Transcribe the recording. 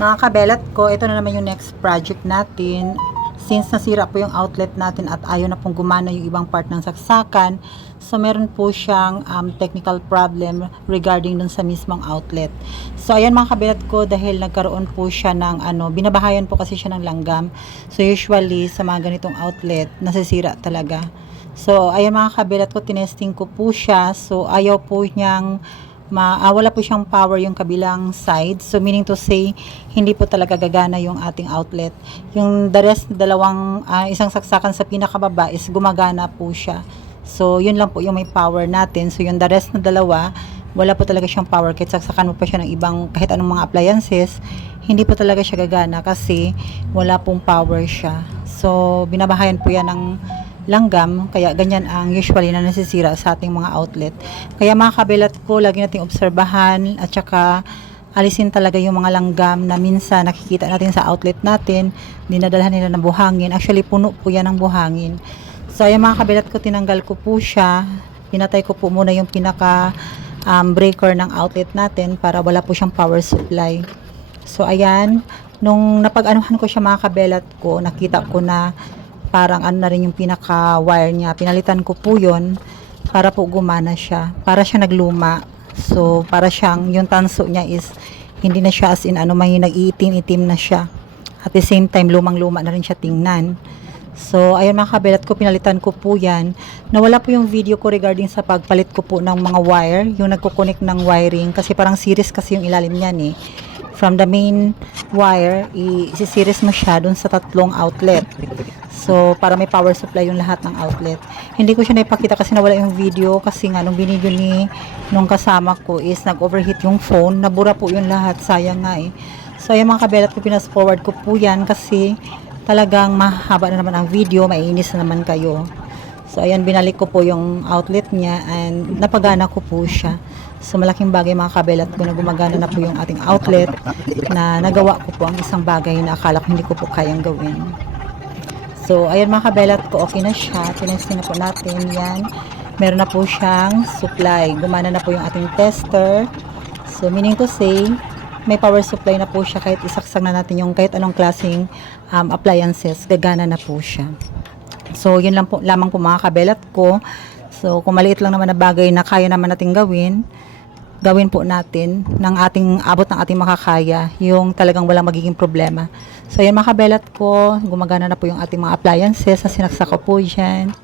Mga kabelat ko, ito na naman yung next project natin. Since nasira po yung outlet natin at ayaw na pong gumana yung ibang part ng saksakan, so meron po siyang technical problem regarding dun sa mismong outlet. So ayan mga kabelat ko, dahil nagkaroon po siya ng binabahayan po kasi siya ng langgam. So usually sa mga ganitong outlet, nasisira talaga. So ayan mga kabelat ko, tinesting ko po siya. So ayaw po niyang wala po siyang power yung kabilang side. So meaning to say, hindi po talaga gagana yung ating outlet. Yung the rest, isang saksakan sa pinakababa is gumagana po siya. So yun lang po yung may power natin. So yung the rest na dalawa, wala po talaga siyang power. Kahit saksakan mo pa siya ng ibang, kahit anong mga appliances, hindi po talaga siya gagana kasi wala pong power siya. So binabahayan po yan ng langgam, kaya ganyan ang usually na nasisira sa ating mga outlet. Kaya mga kabelat ko, lagi nating obserbahan at saka alisin talaga yung mga langgam na minsan nakikita natin sa outlet natin, dinadalhan nila ng buhangin. Actually, puno po yan ng buhangin. So, ayan mga kabelat ko, tinanggal ko po siya. Pinatay ko po muna yung pinaka breaker ng outlet natin para wala po siyang power supply. So, ayan, nung napag-anuhan ko siya mga kabelat ko, nakita ko na parang na rin yung pinaka wire niya. Pinalitan ko po yun para po gumana siya. Para siya nagluma. So, para siyang yung tanso niya is hindi na siya as in may nag-iitim-itim na siya. At the same time, lumang-luma na rin siya tingnan. So, ayun mga kabelat ko, pinalitan ko po yan. Nawala po yung video ko regarding sa pagpalit ko po ng mga wire. Yung nagkukunik ng wiring. Kasi parang series kasi yung ilalim niyan eh. From the main wire, i-series mo siya dun sa 3 outlet. So, para may power supply yung lahat ng outlet. Hindi ko siya naipakita kasi nawala yung video. Kasi nga, nung binidyo nung kasama ko is nag-overheat yung phone. Nabura po yung lahat. Sayang nga eh. So, yung mga kabelat ko, pinas-forward ko po yan kasi talagang mahaba na naman ang video. Maiinis na naman kayo. So, ayan, binalik ko po yung outlet niya and napagana ko po siya. So, malaking bagay mga kabelat ko na gumagana na po yung ating outlet na nagawa ko po ang isang bagay na akala ko hindi ko po kayang gawin. So, ayan mga kabelat ko, okay na siya. Tinesting na po natin yan. Meron na po siyang supply. Gumana na po yung ating tester. So, meaning to say, may power supply na po siya kahit isaksak na natin yung kahit anong klaseng appliances. Gagana na po siya. So, yun lang po, lamang po mga kabelat ko. So, kung maliit lang naman na bagay na kaya naman natin gawin po natin ng abot ng ating makakaya, yung talagang walang magiging problema. So, yan mga kabelat ko, gumagana na po yung ating mga appliances na sinaksak ko po dyan.